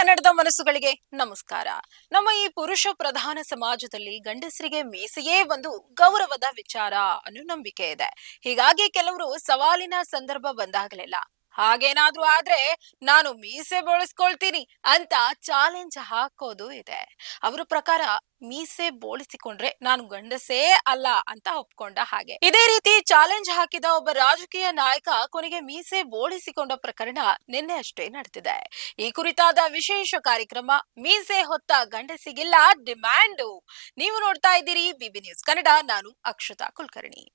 ಕನ್ನಡದ ಮನಸ್ಸುಗಳಿಗೆ ನಮಸ್ಕಾರ. ನಮ್ಮ ಈ ಪುರುಷ ಪ್ರಧಾನ ಸಮಾಜದಲ್ಲಿ ಗಂಡಸರಿಗೆ ಮೀಸೆಯೇ ಒಂದು ಗೌರವದ ವಿಚಾರ ಅನ್ನೋ ನಂಬಿಕೆ ಇದೆ. ಹೀಗಾಗಿ ಕೆಲವರು ಸವಾಲಿನ ಸಂದರ್ಭ ಬಂದಾಗಲೆಲ್ಲ ಹಾಗೇನಾದ್ರೂ ಆದ್ರೆ ನಾನು ಮೀಸೆ ಬೋಳಿಸ್ಕೊಳ್ತೀನಿ ಅಂತ ಚಾಲೆಂಜ್ ಹಾಕೋದು ಇದೆ. ಅವರ ಪ್ರಕಾರ ಮೀಸೆ ಬೋಳಿಸಿಕೊಂಡ್ರೆ ನಾನು ಗಂಡಸೇ ಅಲ್ಲ ಅಂತ ಒಪ್ಕೊಂಡ ಹಾಗೆ. ಇದೇ ರೀತಿ ಚಾಲೆಂಜ್ ಹಾಕಿದ ಒಬ್ಬ ರಾಜಕೀಯ ನಾಯಕ ಕೊನೆಗೆ ಮೀಸೆ ಬೋಳಿಸಿಕೊಂಡ ಪ್ರಕರಣ ನಿನ್ನೆ ಅಷ್ಟೇ ನಡೆದಿದೆ. ಈ ಕುರಿತಾದ ವಿಶೇಷ ಕಾರ್ಯಕ್ರಮ ಮೀಸೆ ಹೊತ್ತ ಗಂಡಸಿಗಿಲ್ಲ ಡಿಮ್ಯಾಂಡು. ನೀವು ನೋಡ್ತಾ ಇದ್ದೀರಿ ಬಿಬಿ ನ್ಯೂಸ್ ಕನ್ನಡ. ನಾನು ಅಕ್ಷತಾ ಕುಲಕರ್ಣಿ.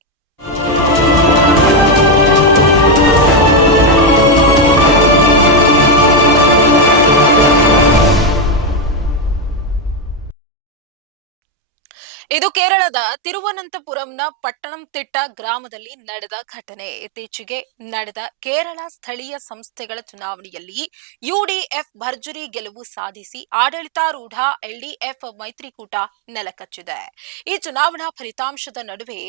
ಇದು ಕೇರಳದ ತಿರುವನಂತಪುರಂನ ಪಟ್ಟಣಂತಿಟ್ಟ ಗ್ರಾಮದಲ್ಲಿ ನಡೆದ ಘಟನೆ. ಇತ್ತೀಚೆಗೆ ನಡೆದ ಕೇರಳ ಸ್ಥಳೀಯ ಸಂಸ್ಥೆಗಳ ಚುನಾವಣೆಯಲ್ಲಿ ಯುಡಿಎಫ್ ಭರ್ಜರಿ ಗೆಲುವು ಸಾಧಿಸಿ ಆಡಳಿತಾರೂಢ ಎಲ್ಡಿಎಫ್ ಮೈತ್ರಿಕೂಟ ನೆಲಕಚ್ಚಿದೆ. ಈ ಚುನಾವಣಾ ಫಲಿತಾಂಶದ ನಡುವೆ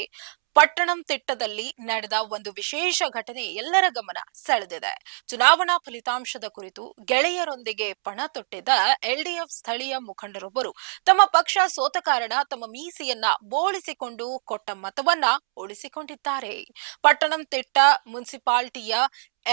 ಪಟ್ಟಣಂತಿಟ್ಟದಲ್ಲಿ ನಡೆದ ಒಂದು ವಿಶೇಷ ಘಟನೆ ಎಲ್ಲರ ಗಮನ ಸೆಳೆದಿದೆ. ಚುನಾವಣಾ ಫಲಿತಾಂಶದ ಕುರಿತು ಗೆಳೆಯರೊಂದಿಗೆ ಪಣ ತೊಟ್ಟಿದ್ದ ಎಲ್ಡಿಎಫ್ ಸ್ಥಳೀಯ ಮುಖಂಡರೊಬ್ಬರು ತಮ್ಮ ಪಕ್ಷ ಸೋತ ಕಾರಣ ತಮ್ಮ ಮೀಸೆಯನ್ನ ಬೋಳಿಸಿಕೊಂಡು ಕೊಟ್ಟ ಮತವನ್ನ ಉಳಿಸಿಕೊಂಡಿದ್ದಾರೆ. ಪಟ್ಟಣಂತಿಟ್ಟ ಮುನ್ಸಿಪಾಲಿಟಿಯ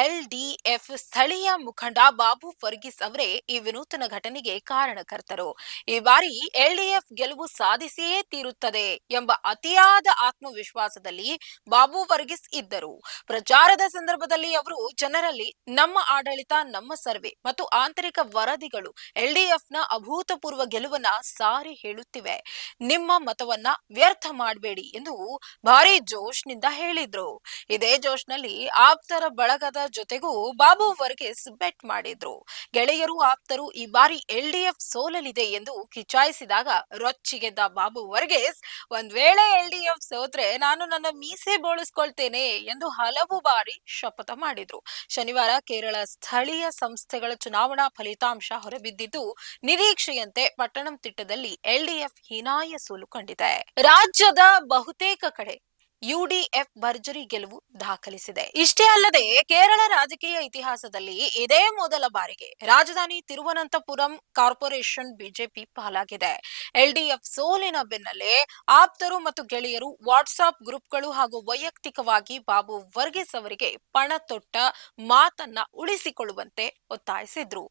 ಎಲ್ಡಿಎಫ್ ಸ್ಥಳೀಯ ಮುಖಂಡ ಬಾಬು ವರ್ಗೀಸ್ ಅವರೇ ಈ ವಿನೂತನ ಘಟನೆಗೆ ಕಾರಣಕರ್ತರು. ಈ ಬಾರಿ ಎಲ್ಡಿಎಫ್ ಗೆಲುವು ಸಾಧಿಸಿಯೇ ತೀರುತ್ತದೆ ಎಂಬ ಅತಿಯಾದ ಆತ್ಮವಿಶ್ವಾಸದಲ್ಲಿ ಬಾಬು ವರ್ಗೀಸ್ ಇದ್ದರು. ಪ್ರಚಾರದ ಸಂದರ್ಭದಲ್ಲಿ ಅವರು ಜನರಲ್ಲಿ ನಮ್ಮ ಆಡಳಿತ, ನಮ್ಮ ಸರ್ವೆ ಮತ್ತು ಆಂತರಿಕ ವರದಿಗಳು ಎಲ್ಡಿಎಫ್ನ ಅಭೂತಪೂರ್ವ ಗೆಲುವನ್ನ ಸಾರಿ ಹೇಳುತ್ತಿವೆ. ನಿಮ್ಮ ಮತವನ್ನ ವ್ಯರ್ಥ ಮಾಡಬೇಡಿ ಎಂದು ಭಾರಿ ಜೋಶ್ನಿಂದ ಹೇಳಿದ್ರು. ಇದೇ ಜೋಶ್ನಲ್ಲಿ ಆಪ್ತರ ಬಳಗದ ಜೊತೆಗೂ ಬಾಬು ವರ್ಗೀಸ್ ಬೆಟ್ ಮಾಡಿದ್ರು. ಗೆಳೆಯರು ಆಪ್ತರು ಈ ಬಾರಿ ಎಲ್ಡಿಎಫ್ ಸೋಲಲಿದೆ ಎಂದು ಕಿಚಾಯಿಸಿದಾಗ ರೊಚ್ಚಿಗೆದ್ದ ಬಾಬು ವರ್ಗೀಸ್ ಒಂದ್ ವೇಳೆ ಎಲ್ಡಿಎಫ್ ಸೋತ್ರೆ ನಾನು ನನ್ನ ಮೀಸೆ ಬೋಳಿಸ್ಕೊಳ್ತೇನೆ ಎಂದು ಹಲವು ಬಾರಿ ಶಪಥ ಮಾಡಿದ್ರು. ಶನಿವಾರ ಕೇರಳ ಸ್ಥಳೀಯ ಸಂಸ್ಥೆಗಳ ಚುನಾವಣಾ ಫಲಿತಾಂಶ ಹೊರಬಿದ್ದಿದ್ದು ನಿರೀಕ್ಷೆಯಂತೆ ಪಟ್ಟಣಂತಿಟ್ಟದಲ್ಲಿ ಎಲ್ಡಿಎಫ್ ಹೀನಾಯ ಸೋಲು ಕಂಡಿದೆ. ರಾಜ್ಯದ ಬಹುತೇಕ ಕಡೆ ಯುಡಿಎಫ್ ಭರ್ಜರಿ ಗೆಲುವು ದಾಖಲಿಸಿದೆ. ಇಷ್ಟೇ ಅಲ್ಲದೆ ಕೇರಳ ರಾಜಕೀಯ ಇತಿಹಾಸದಲ್ಲಿ ಇದೇ ಮೊದಲ ಬಾರಿಗೆ ರಾಜಧಾನಿ ತಿರುವನಂತಪುರಂ ಕಾರ್ಪೊರೇಷನ್ ಬಿಜೆಪಿ ಪಾಲಾಗಿದೆ. ಎಲ್ಡಿಎಫ್ ಸೋಲಿನ ಬೆನ್ನಲ್ಲೇ ಆಪ್ತರು ಮತ್ತು ಗೆಳೆಯರು ವಾಟ್ಸ್ಆಪ್ ಗ್ರೂಪ್ಗಳು ಹಾಗೂ ವೈಯಕ್ತಿಕವಾಗಿ ಬಾಬು ವರ್ಗೀಸ್ ಅವರಿಗೆ ಪಣ ತೊಟ್ಟ ಮಾತನ್ನ ಉಳಿಸಿಕೊಳ್ಳುವಂತೆ ಒತ್ತಾಯಿಸಿದ್ರು.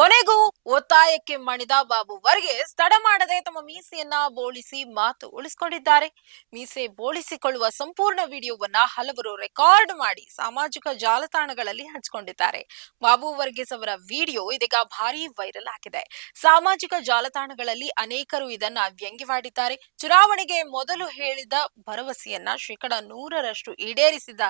ಕೊನೆಗೂ ಒತ್ತಾಯಕ್ಕೆ ಮಣಿದ ಬಾಬು ವರ್ಗೀಸ್ ತಡ ಮಾಡದೆ ತಮ್ಮ ಮೀಸೆಯನ್ನ ಬೋಳಿಸಿ ಮಾತು ಉಳಿಸಿಕೊಂಡಿದ್ದಾರೆ. ಮೀಸೆ ಬೋಳಿಸಿಕೊಳ್ಳುವ ಸಂಪೂರ್ಣ ವಿಡಿಯೋವನ್ನ ಹಲವರು ರೆಕಾರ್ಡ್ ಮಾಡಿ ಸಾಮಾಜಿಕ ಜಾಲತಾಣಗಳಲ್ಲಿ ಹಂಚಿಕೊಂಡಿದ್ದಾರೆ. ಬಾಬು ವರ್ಗೀಸ್ ಅವರ ವಿಡಿಯೋ ಇದೀಗ ಭಾರಿ ವೈರಲ್ ಆಗಿದೆ. ಸಾಮಾಜಿಕ ಜಾಲತಾಣಗಳಲ್ಲಿ ಅನೇಕರು ಇದನ್ನ ವ್ಯಂಗ್ಯವಾಡಿದ್ದಾರೆ. ಚುನಾವಣೆಗೆ ಮೊದಲು ಹೇಳಿದ ಭರವಸೆಯನ್ನ 100% ಈಡೇರಿಸಿದ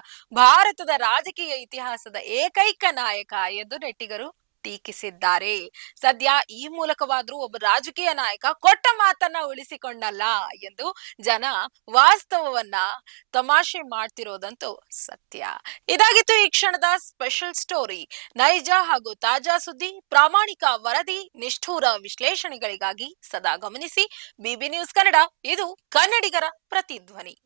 ಭಾರತದ ರಾಜಕೀಯ ಇತಿಹಾಸದ ಏಕೈಕ ನಾಯಕ ಎಂದು ನೆಟ್ಟಿಗರು ಟೀಕಿಸಿದ್ದಾರೆ. ಸದ್ಯ ಈ ಮೂಲಕವಾದ್ರೂ ಒಬ್ಬ ರಾಜಕೀಯ ನಾಯಕ ಕೊಟ್ಟ ಮಾತನ್ನ ಉಳಿಸಿಕೊಂಡಲ್ಲ ಎಂದು ಜನ ವಾಸ್ತವವನ್ನ ತಮಾಷೆ ಮಾಡ್ತಿರೋದಂತೂ ಸತ್ಯ. ಇದಾಗಿತ್ತು ಈ ಕ್ಷಣದ ಸ್ಪೆಷಲ್ ಸ್ಟೋರಿ. ನೈಜ ಹಾಗೂ ತಾಜಾ ಸುದ್ದಿ, ಪ್ರಾಮಾಣಿಕ ವರದಿ, ನಿಷ್ಠೂರ ವಿಶ್ಲೇಷಣೆಗಳಿಗಾಗಿ ಸದಾ ಗಮನಿಸಿ ಬಿಬಿ ನ್ಯೂಸ್ ಕನ್ನಡ. ಇದು ಕನ್ನಡಿಗರ ಪ್ರತಿಧ್ವನಿ.